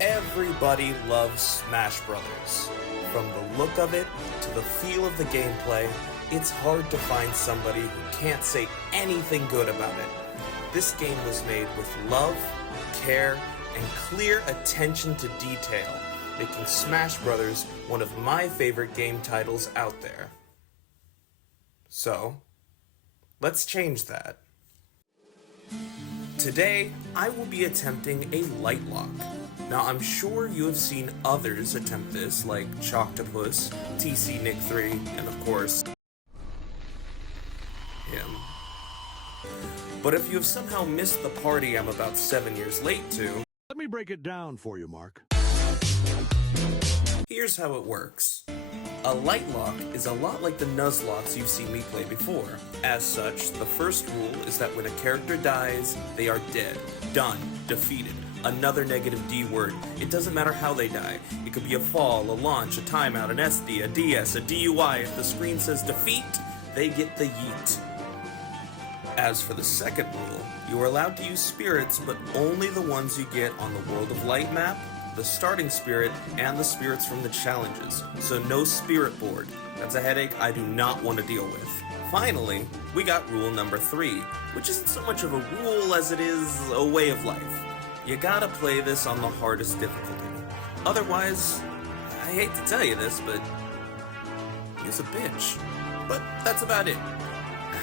Everybody loves Smash Brothers. From the look of it to the feel of the gameplay, it's hard to find somebody who can't say anything good about it. This game was made with love, care, and clear attention to detail, making Smash Brothers one of my favorite game titles out there. So, let's change that. Today, I will be attempting a LightLocke. Now, I'm sure you have seen others attempt this, like Choctopus, TC Nick 3, and of course, him. But if you have somehow missed the party I'm about 7 years late to, let me break it down for you, Mark. Here's how it works. A LightLocke is a lot like the Nuzlocks you've seen me play before. As such, the first rule is that when a character dies, they are dead, done, defeated. Another negative D word. It doesn't matter how they die. It could be a fall, a launch, a timeout, an SD, a DS, a DUI. If the screen says defeat, they get the yeet. As for the second rule, you are allowed to use spirits, but only the ones you get on the World of Light map, the starting spirit, and the spirits from the challenges. So no spirit board. That's a headache I do not want to deal with. Finally, we got rule number 3, which isn't so much of a rule as it is a way of life. You gotta play this on the hardest difficulty. Otherwise, I hate to tell you this, but he's a bitch. But that's about it.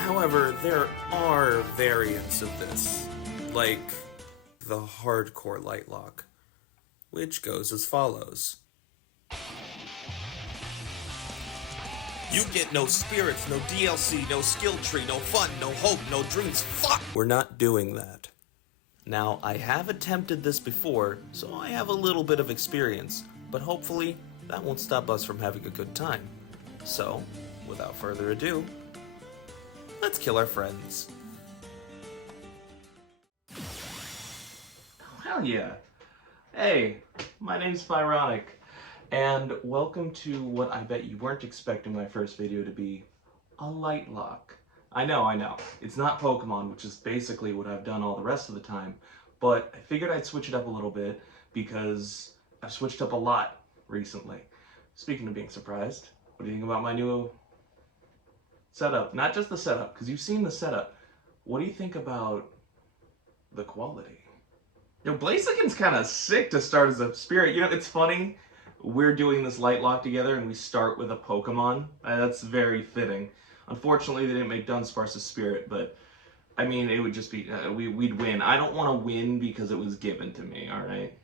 However, there are variants of this, like the hardcore LightLocke, which goes as follows. You get no spirits, no DLC, no skill tree, no fun, no hope, no dreams. Fuck! We're not doing that. Now, I have attempted this before, so I have a little bit of experience, but hopefully that won't stop us from having a good time. So, without further ado, let's kill our friends. Hell yeah! Hey, my name's Fyronic, and welcome to what I bet you weren't expecting my first video to be, a LightLocke. I know. It's not Pokémon, which is basically what I've done all the rest of the time, but I figured I'd switch it up a little bit because I've switched up a lot recently. Speaking of being surprised, what do you think about my new setup? Not just the setup, because you've seen the setup. What do you think about the quality? Yo, Blaziken's kind of sick to start as a spirit. You know, it's funny. We're doing this LightLocke together, and we start with a Pokémon. That's very fitting. Unfortunately, they didn't make Dunsparce's spirit, but I mean, it would just be, we'd win. I don't want to win because it was given to me, alright?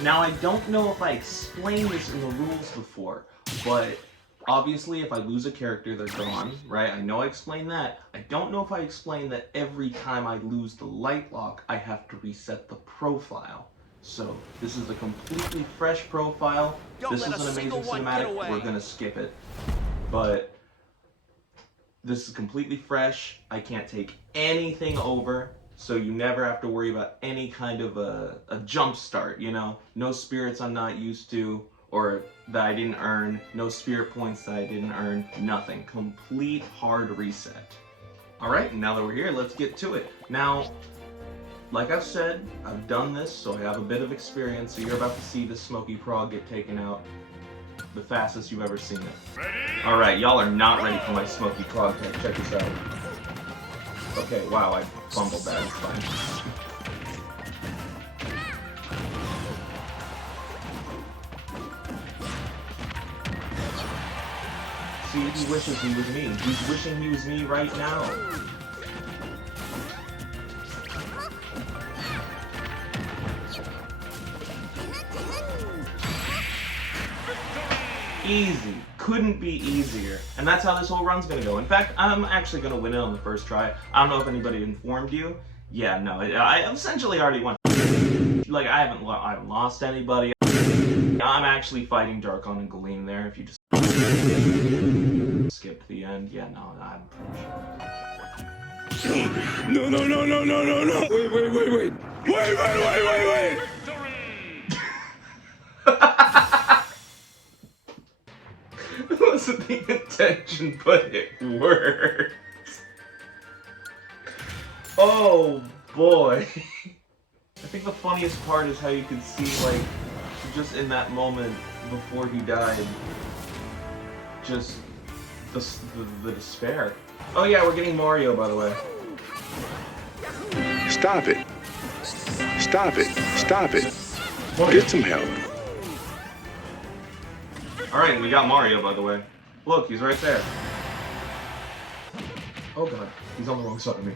Now, I don't know if I explained this in the rules before, but obviously if I lose a character, they're gone, right? I know I explained that. I don't know if I explained that every time I lose the LightLocke, I have to reset the profile. So, this is a completely fresh profile. This is an amazing cinematic. We're gonna skip it. But this is completely fresh. I can't take anything over, so you never have to worry about any kind of a jump start, you know? No spirits I'm not used to, or that I didn't earn. No spirit points that I didn't earn. Nothing. Complete hard reset. Alright, now that we're here, let's get to it. Now, like I've said, I've done this, so I have a bit of experience, so you're about to see the Smoky Prog get taken out the fastest you've ever seen it. Alright, y'all are not ready for my Smoky Prog tank. Check this out. Okay, wow, I fumbled that. It's fine. See, he wishes he was me. He's wishing he was me right now. Easy. Couldn't be easier. And that's how this whole run's gonna go. In fact, I'm actually gonna win it on the first try. I don't know if anybody informed you. Yeah, no, I essentially already won. Like, I haven't lost anybody. I'm actually fighting Darkon and Galeen there, if you just skipped the end. Yeah, no, I'm pretty sure. No. Wait. It wasn't the intention, but it worked. Oh boy. I think the funniest part is how you can see, like, just in that moment before he died, just the despair. Oh yeah, we're getting Mario, by the way. Stop it. Stop it. Stop it. Get some help. Alright, we got Mario, by the way. Look, he's right there. Oh god, he's on the wrong side of me.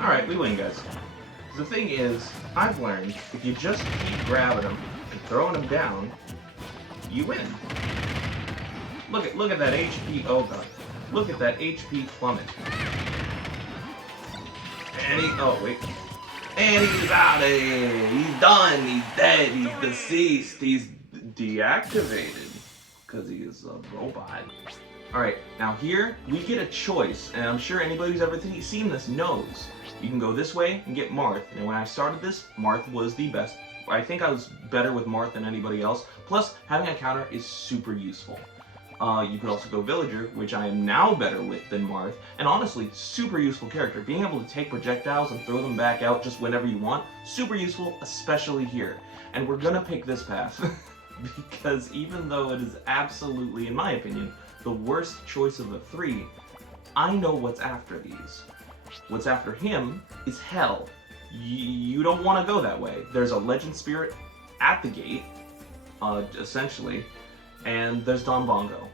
Alright, we win, guys. The thing is, I've learned, if you just keep grabbing him and throwing him down, you win. Look at that HP, oh god. Look at that HP plummet. And oh wait. And he's out of here. He's done, he's dead, he's deceased, he's deactivated. Because he is a robot. Alright, now here, we get a choice, and I'm sure anybody who's ever seen this knows. You can go this way and get Marth, and when I started this, Marth was the best. I think I was better with Marth than anybody else. Plus, having a counter is super useful. You could also go Villager, which I am now better with than Marth, and honestly, super useful character. Being able to take projectiles and throw them back out just whenever you want, super useful, especially here. And we're gonna pick this path, because even though it is absolutely, in my opinion, the worst choice of the three, I know what's after these. What's after him is hell. You don't want to go that way. There's a legend spirit at the gate, essentially, and there's Don Bongo.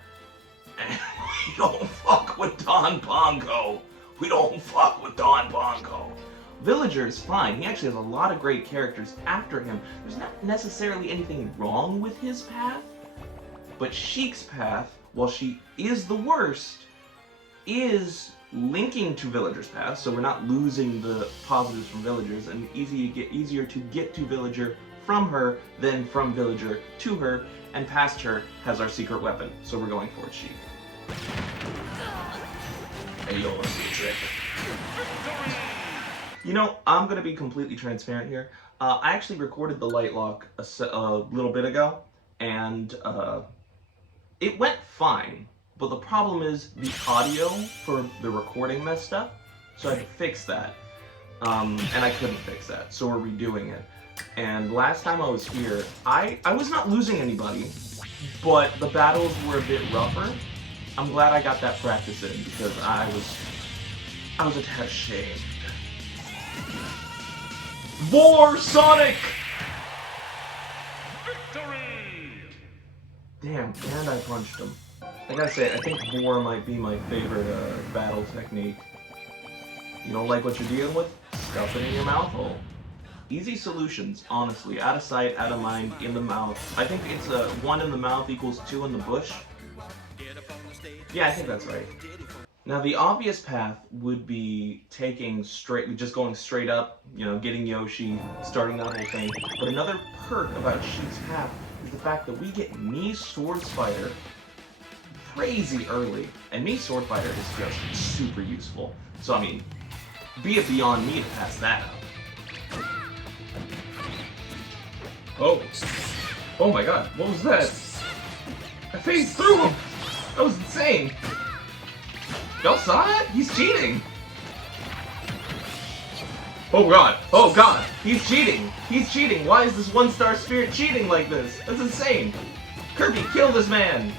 And we don't fuck with Don Bongo. We don't fuck with Don Bongo. Villager is fine. He actually has a lot of great characters after him. There's not necessarily anything wrong with his path, but Sheik's path, while she is the worst, is linking to Villager's path, so we're not losing the positives from Villagers, and easier to get to Villager from her than from Villager to her, and past her has our secret weapon, so we're going for it, Sheik. Hey, yo, let's see a trick. You know, I'm gonna be completely transparent here. I actually recorded the LightLocke a little bit ago, and it went fine. But the problem is the audio for the recording messed up, so I had to fix that. And I couldn't fix that, so we're redoing it. And last time I was here, I was not losing anybody, but the battles were a bit rougher. I'm glad I got that practice in, because I was a tad ashamed. War Sonic! Victory! Damn, and I punched him. I gotta say, I think War might be my favorite battle technique. You don't like what you're dealing with? Stuff it in your mouth hole. Easy solutions, honestly. Out of sight, out of mind, in the mouth. I think it's 1 in the mouth equals 2 in the bush. Yeah, I think that's right. Now, the obvious path would be just going straight up, you know, getting Yoshi, starting that whole thing. But another perk about Sheik's path is the fact that we get Mii Sword Spider crazy early, and Mii Sword Fighter is just super useful. So I mean, be it beyond me to pass that up. Oh. Oh my god, what was that? I phased through him! That was insane! Y'all saw that? He's cheating! Oh god, oh god, he's cheating! He's cheating! Why is this 1-star spirit cheating like this? That's insane! Kirby, kill this man!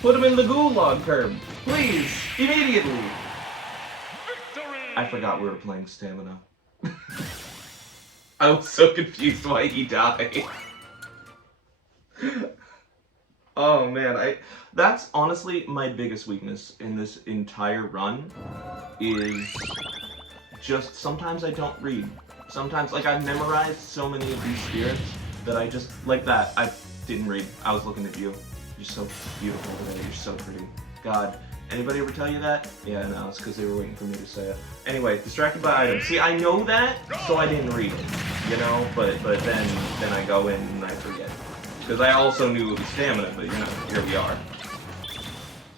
Put him in the gulag, Kirby! Please! Immediately! Victory! I forgot we were playing Stamina. I was so confused why he died. Oh man, that's honestly my biggest weakness in this entire run, is just sometimes I don't read. Sometimes, like, I've memorized so many of these spirits that I just, like that, I didn't read. I was looking at you. You're so beautiful today, you're so pretty. God, anybody ever tell you that? Yeah, no, it's because they were waiting for me to say it. Anyway, distracted by items. See, I know that, so I didn't read it, you know? But then I go in and I forget. Because I also knew it was Stamina, but you know, here we are.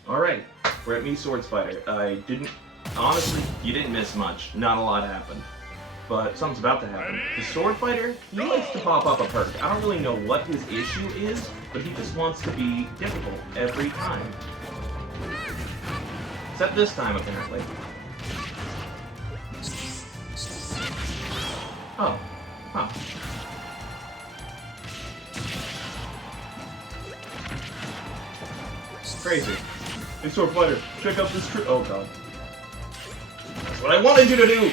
Alright, we're at Mii Sword Spider. Honestly, you didn't miss much. Not a lot happened. But something's about to happen. The Sword Fighter, he likes to pop up a perk. I don't really know what his issue is, but he just wants to be difficult every time. Except this time, apparently. Oh. Huh. Crazy. Hey, sword fighter, check out this trick. Oh god. That's what I wanted you to do!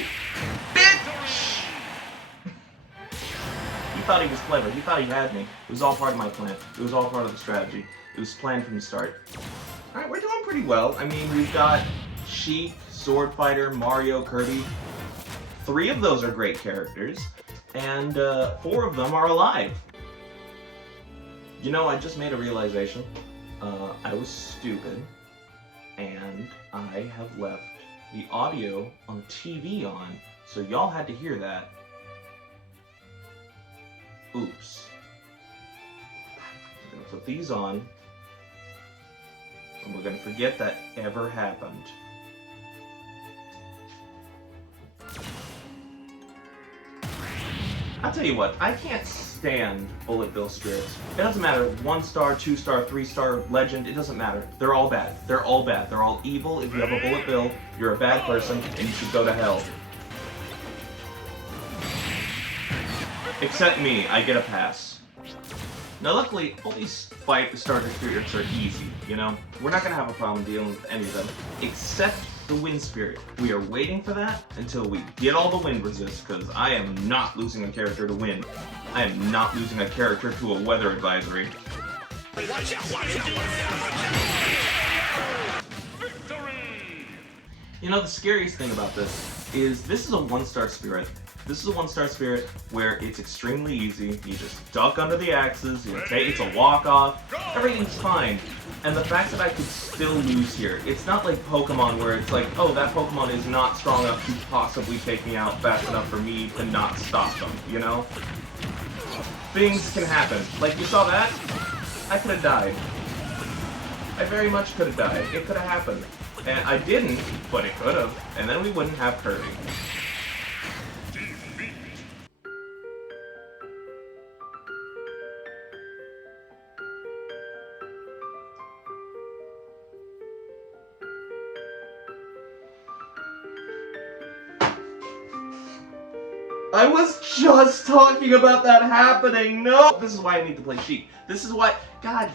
Bitch! He thought he was clever. He thought he had me. It was all part of my plan. It was all part of the strategy. It was planned from the start. Alright, we're doing pretty well. I mean, we've got Sheik, Sword Fighter, Mario, Kirby. 3 of those are great characters, and 4 of them are alive. You know, I just made a realization. I was stupid, and I have left the audio on the TV on, so y'all had to hear that. Oops. I'm gonna put these on, and we're gonna forget that ever happened. I'll tell you what, I can't stand bullet bill spirits. It doesn't matter, 1-star, 2-star, 3-star, legend, it doesn't matter. They're all bad. They're all bad. They're all evil. If you have a bullet bill, you're a bad person, and you should go to hell. Except me, I get a pass. Now luckily, all these starter spirits are easy, you know? We're not gonna have a problem dealing with any of them, except the wind spirit. We are waiting for that until we get all the wind resist, because I am not losing a character to wind. I am not losing a character to a weather advisory. Watch out. You know, the scariest thing about this is a 1-star spirit. This is a 1-star spirit where it's extremely easy. You just duck under the axes, it's a walk-off, everything's fine. And the fact that I could still lose here, it's not like Pokemon where it's like, oh, that Pokemon is not strong enough to possibly take me out fast enough for me to not stop them, you know? Things can happen. Like, you saw that? I could have died. I very much could have died. It could have happened. And I didn't, but it could have. And then we wouldn't have Kirby. I was just talking about that happening. No! This is why I need to play Sheik. This is why... God.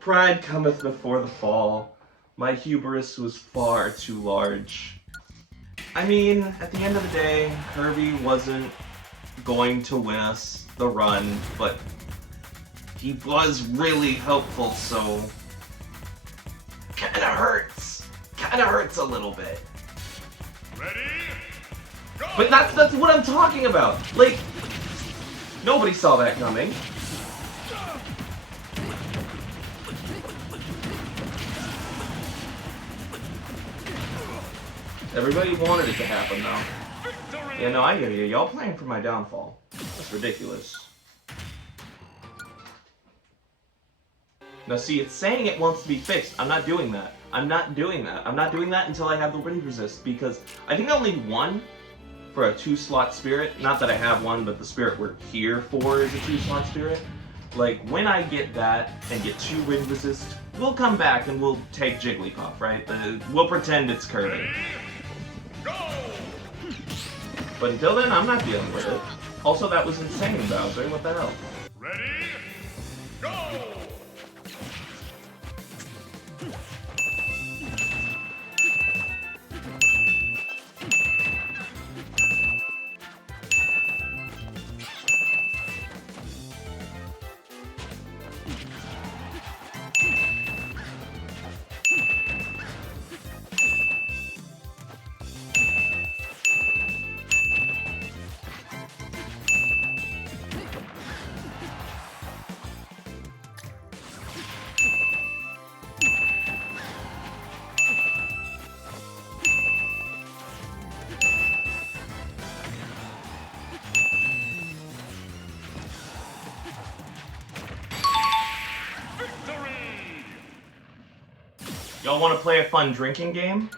Pride cometh before the fall. My hubris was far too large. I mean, at the end of the day, Kirby wasn't going to win us the run, but he was really helpful, so kinda hurts. Kinda hurts a little bit. Ready? Go! But that's what I'm talking about. Like, nobody saw that coming. Everybody wanted it to happen, though. Yeah, no, I hear you. Y'all playing for my downfall. That's ridiculous. Now see, it's saying it wants to be fixed. I'm not doing that. I'm not doing that. I'm not doing that until I have the wind resist, because I think I only need 1 for a 2-slot spirit. Not that I have 1, but the spirit we're here for is a 2-slot spirit. Like, when I get that and get 2 wind resist, we'll come back and we'll take Jigglypuff, right? We'll pretend it's Kirby. Go! But until then, I'm not dealing with it. Also, that was insane, Bowser. What the hell? Ready? Go! Y'all want to play a fun drinking game?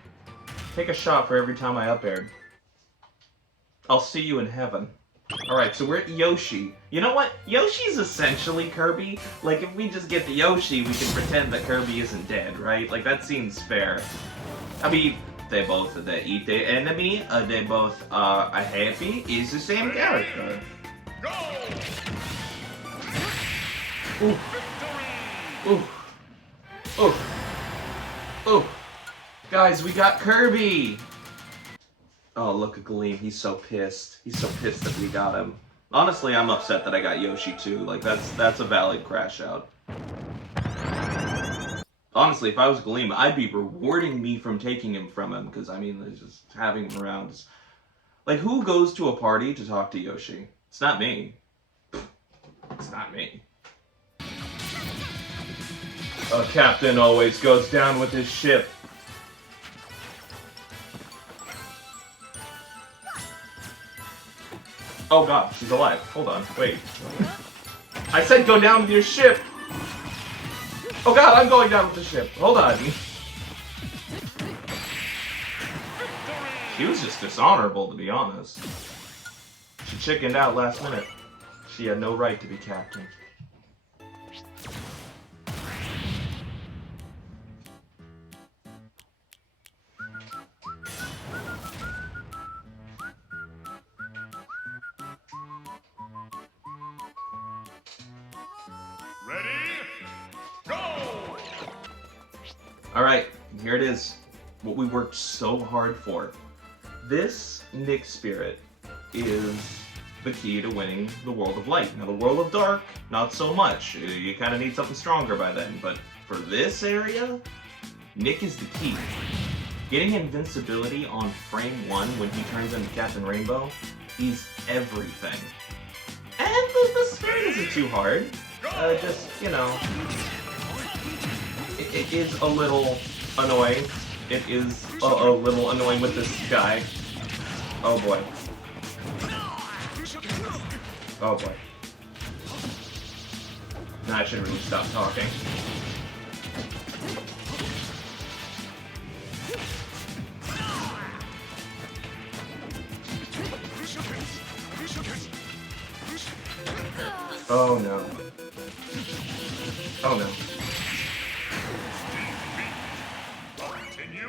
Take a shot for every time I up aired. I'll see you in heaven. Alright, so we're at Yoshi. You know what? Yoshi's essentially Kirby. Like, if we just get the Yoshi, we can pretend that Kirby isn't dead, right? Like, that seems fair. I mean, they eat the enemy, they both are happy, is the same character. Go! Ooh. Ooh. Ooh. Ooh. Guys, we got Kirby! Oh, look at Gleam. He's so pissed. He's so pissed that we got him. Honestly, I'm upset that I got Yoshi too. Like, that's a valid crash out. Honestly, if I was Gleam, I'd be rewarding me from taking him from him, because, I mean, just having him around is... Like, who goes to a party to talk to Yoshi? It's not me. It's not me. A captain always goes down with his ship. Oh god, she's alive. Hold on, wait. I said go down with your ship! Oh god, I'm going down with the ship. Hold on. She was just dishonorable, to be honest. She chickened out last minute. She had no right to be captain. Ready? Go! Alright, here it is. What we worked so hard for. This Nick Spirit is the key to winning the World of Light. Now, the World of Dark, not so much. You kind of need something stronger by then. But for this area, Nick is the key. Getting invincibility on frame 1 when he turns into Captain Rainbow is everything. And the Spirit isn't too hard. Just, you know, it is a little annoying. It is a little annoying with this guy. Oh boy. Oh boy. Nah, I should really stop talking. Oh no. Oh no. Continue.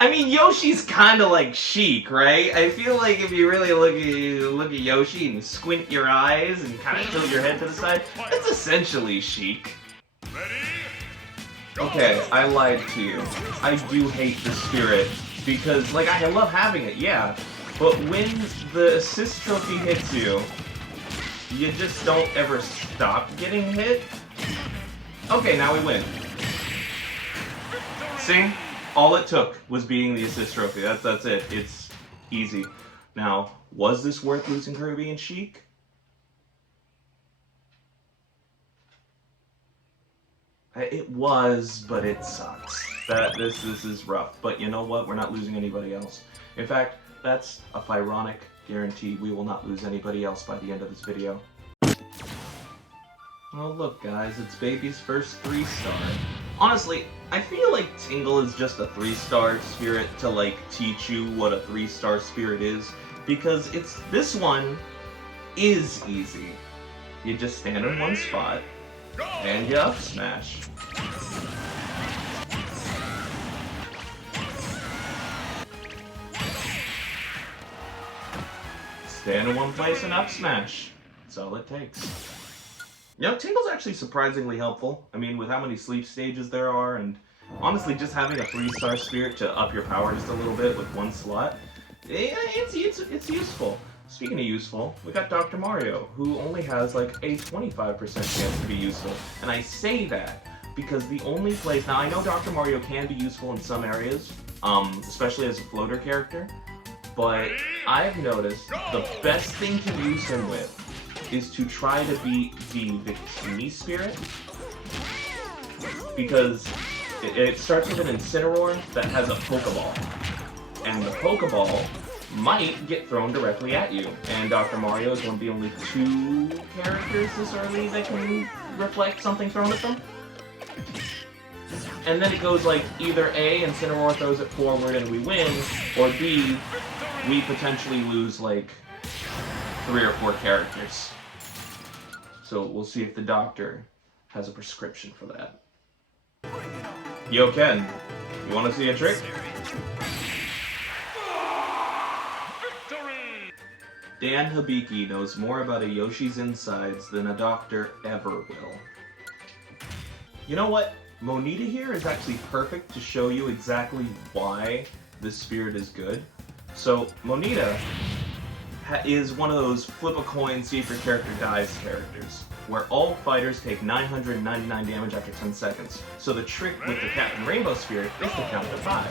I mean, Yoshi's kind of like Sheik, right? I feel like if you really look at Yoshi and squint your eyes and kind of tilt your head to the side, it's essentially Sheik. Ready? Okay, I lied to you. I do hate the Spirit because, like, I love having it, yeah. But when the assist trophy hits you, you just don't ever stop getting hit. Okay, now we win. See? All it took was being the assist trophy. That's it. It's easy. Now, was this worth losing Kirby and Sheik? It was, but it sucks. This is rough. But you know what? We're not losing anybody else. In fact, that's a Fyronic guarantee. We will not lose anybody else by the end of this video. Oh look, guys, it's Baby's first 3-star. Honestly, I feel like Tingle is just a 3-star spirit to, like, teach you what a 3-star spirit is. Because this one is easy. You just stand in one spot, and you up smash. Stand in one place and up smash. That's all it takes. You know, Tingle's actually surprisingly helpful. I mean, with how many sleep stages there are, and honestly, just having a 3-star spirit to up your power just a little bit with one slot, it's useful. Speaking of useful, we got Dr. Mario, who only has like a 25% chance to be useful. And I say that because the only place, now I know Dr. Mario can be useful in some areas, especially as a floater character, but I've noticed the best thing to use him with is to try to beat the Bikini Spirit, because it starts with an Incineroar that has a Pokeball, and the Pokeball might get thrown directly at you, and Dr. Mario is one of the only 2 characters this early that can reflect something thrown at them. And then it goes like either A, Incineroar throws it forward and we win, or B, we potentially lose like 3 or 4 characters. So we'll see if the doctor has a prescription for that. Yo, Ken, you want to see a trick? Dan Hibiki knows more about a Yoshi's insides than a doctor ever will. You know what? Monita here is actually perfect to show you exactly why this spirit is good. So, Monita is one of those flip a coin, see if your character dies characters, where all fighters take 999 damage after 10 seconds. So the trick with the Captain Rainbow Spirit is to count to 5.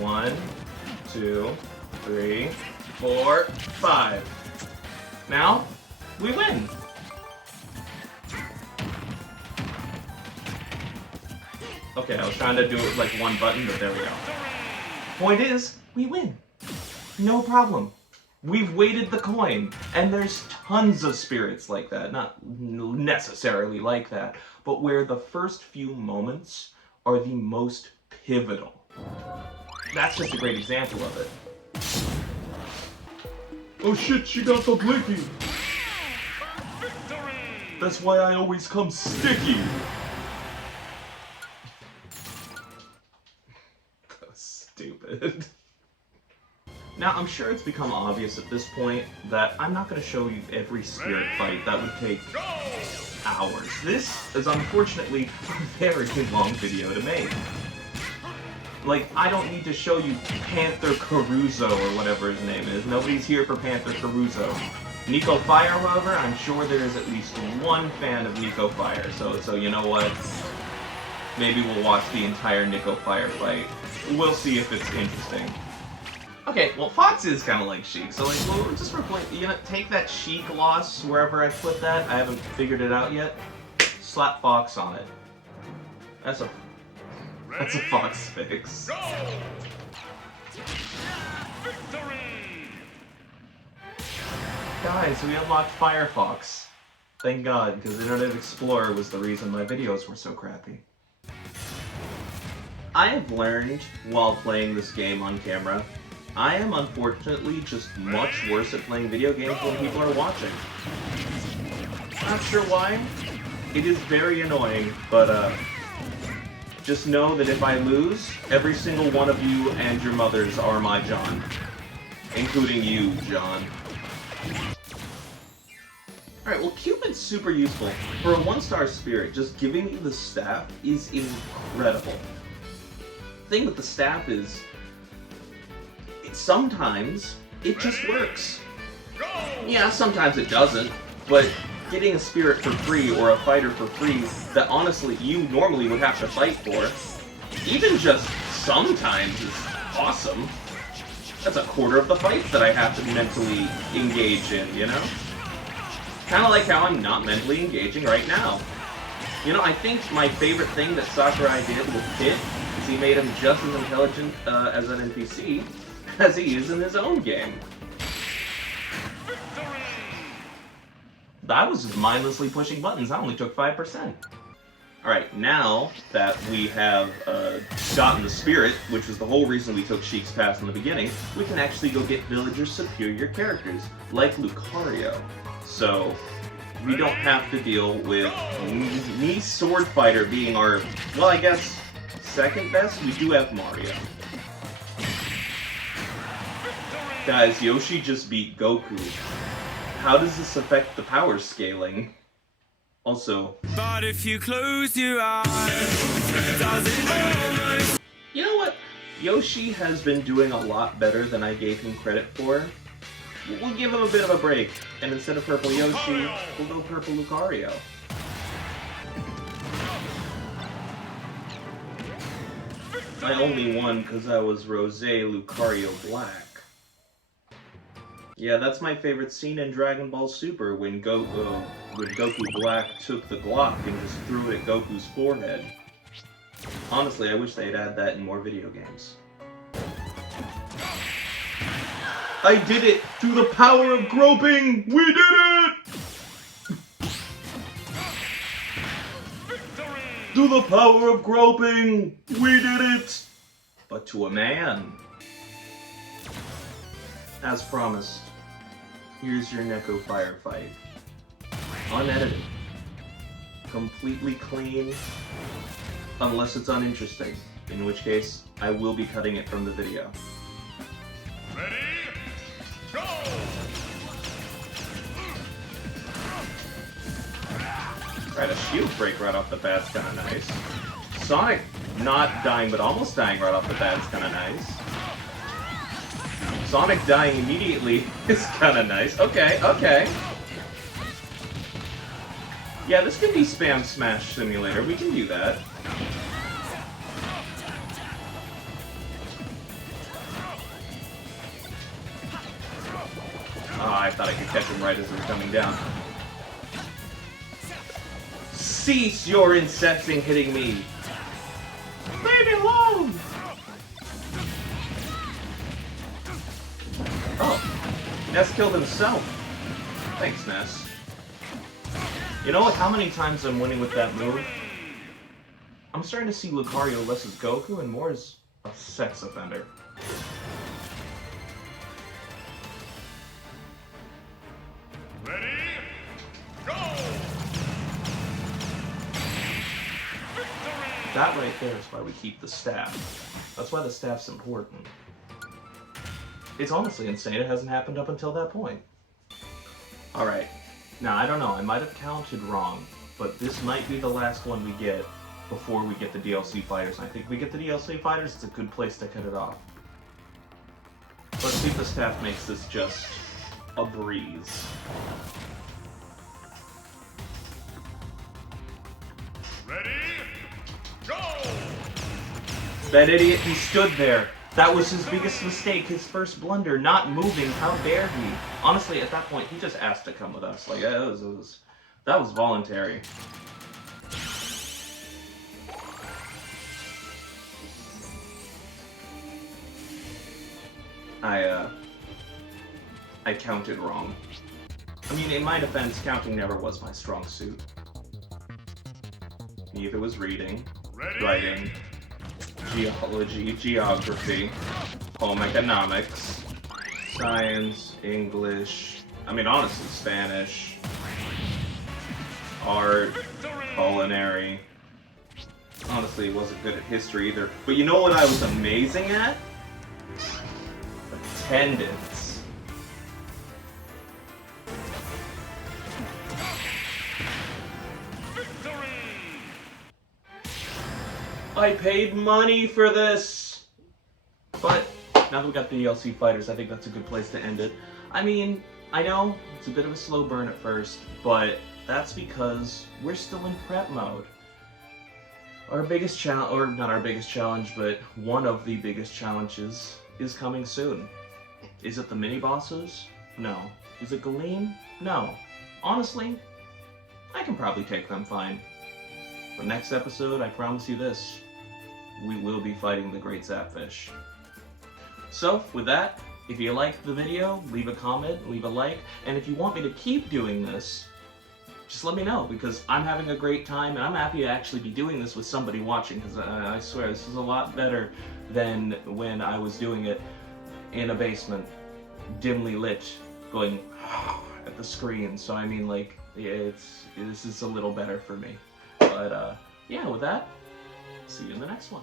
1, 2, 3, 4, 5. Now, we win! Okay, I was trying to do it with like one button, but there we go. Point is, we win. No problem. We've weighted the coin, and there's tons of spirits like that. Not necessarily like that, but where the first few moments are the most pivotal. That's just a great example of it. Oh shit, she got the blicky! That's why I always come sticky! Stupid. Now, I'm sure it's become obvious at this point that I'm not going to show you every spirit fight. That would take hours. This is unfortunately a very long video to make. Like, I don't need to show you Panther Caruso or whatever his name is. Nobody's here for Panther Caruso. Nico Fire, however, I'm sure there is at least one fan of Nico Fire. So you know what? Maybe we'll watch the entire Nico Fire fight. We'll see if it's interesting. Okay, well, Fox is kind of like Sheik, so like, we'll just take that Sheik loss wherever I put that. I haven't figured it out yet. Slap Fox on it. That's a Fox fix. Guys, we unlocked Firefox. Thank God, because Internet Explorer was the reason my videos were so crappy. I have learned while playing this game on camera, I am unfortunately just much worse at playing video games when people are watching. Not sure why. It is very annoying, but just know that if I lose, every single one of you and your mothers are my John. Including you, John. Alright, well, Cupid's super useful. For a 1-star spirit, just giving you the staff is incredible. The thing with the staff is, sometimes it just works. Yeah, sometimes it doesn't, but getting a spirit for free or a fighter for free that honestly you normally would have to fight for, even just sometimes is awesome. That's a quarter of the fights that I have to mentally engage in, you know? Kind of like how I'm not mentally engaging right now. You know, I think my favorite thing that Sakurai did with Kit is he made him just as intelligent as an NPC as he is in his own game. I was mindlessly pushing buttons. I only took 5%. Alright, now that we have gotten the spirit, which was the whole reason we took Sheik's Pass in the beginning, we can actually go get villagers' superior characters, like Lucario. So, we don't have to deal with me Sword Fighter being our, well, I guess, second best. We do have Mario. Guys, Yoshi just beat Goku. How does this affect the power scaling? Also, but if you close your eyes, does it almost... You know what? Yoshi has been doing a lot better than I gave him credit for. We'll give him a bit of a break, and instead of Purple Yoshi, we'll go Purple Lucario. I only won because I was Rosé Lucario Black. Yeah, that's my favorite scene in Dragon Ball Super, when Goku Black took the Glock and just threw it at Goku's forehead. Honestly, I wish they'd add that in more video games. I did it! Through the power of groping! We did it! Through the power of groping, we did it! But to a man. As promised, here's your Neko firefight. Unedited. Completely clean. Unless it's uninteresting. In which case, I will be cutting it from the video. Ready? Go! Right, a shield break right off the bat's kinda nice. Sonic not dying, but almost dying right off the bat is kinda nice. Sonic dying immediately is kinda nice. Okay, okay. Yeah, this could be Spam Smash Simulator. We can do that. Ah, I thought I could catch him right as he was coming down. Cease your incessant hitting me! Leave me alone! Oh, Ness killed himself. Thanks, Ness. You know what? How many times I'm winning with that move? I'm starting to see Lucario less as Goku and more as a sex offender. Ready? Go! Victory! That right there is why we keep the staff. That's why the staff's important. It's honestly insane it hasn't happened up until that point. Alright. Now, I don't know, I might have counted wrong, but this might be the last one we get before we get the DLC fighters. And I think if we get the DLC fighters, it's a good place to cut it off. Let's see if the staff makes this just a breeze. Ready? Go! That idiot, he stood there. That was his biggest mistake, his first blunder, not moving. How dare he? Honestly, at that point, he just asked to come with us. Like, that was voluntary. I counted wrong. I mean, in my defense, counting never was my strong suit. Neither was reading, Ready? writing, geology, geography, home economics, science, English, I mean honestly Spanish, art, culinary. Honestly, wasn't good at history either. But you know what I was amazing at? Attendance. I paid money for this! But, now that we got the DLC fighters, I think that's a good place to end it. I mean, I know, it's a bit of a slow burn at first, but that's because we're still in prep mode. Our biggest challenge, or not our biggest challenge, but one of the biggest challenges is coming soon. Is it the mini-bosses? No. Is it Galeem? No. Honestly, I can probably take them fine. But next episode, I promise you this. We will be fighting the Great Zapfish. So, with that, if you liked the video, leave a comment, leave a like, and if you want me to keep doing this, just let me know, because I'm having a great time, and I'm happy to actually be doing this with somebody watching, because I swear, this is a lot better than when I was doing it in a basement, dimly lit, going at the screen. So, I mean, like, yeah, this is a little better for me. But, yeah, with that, see you in the next one.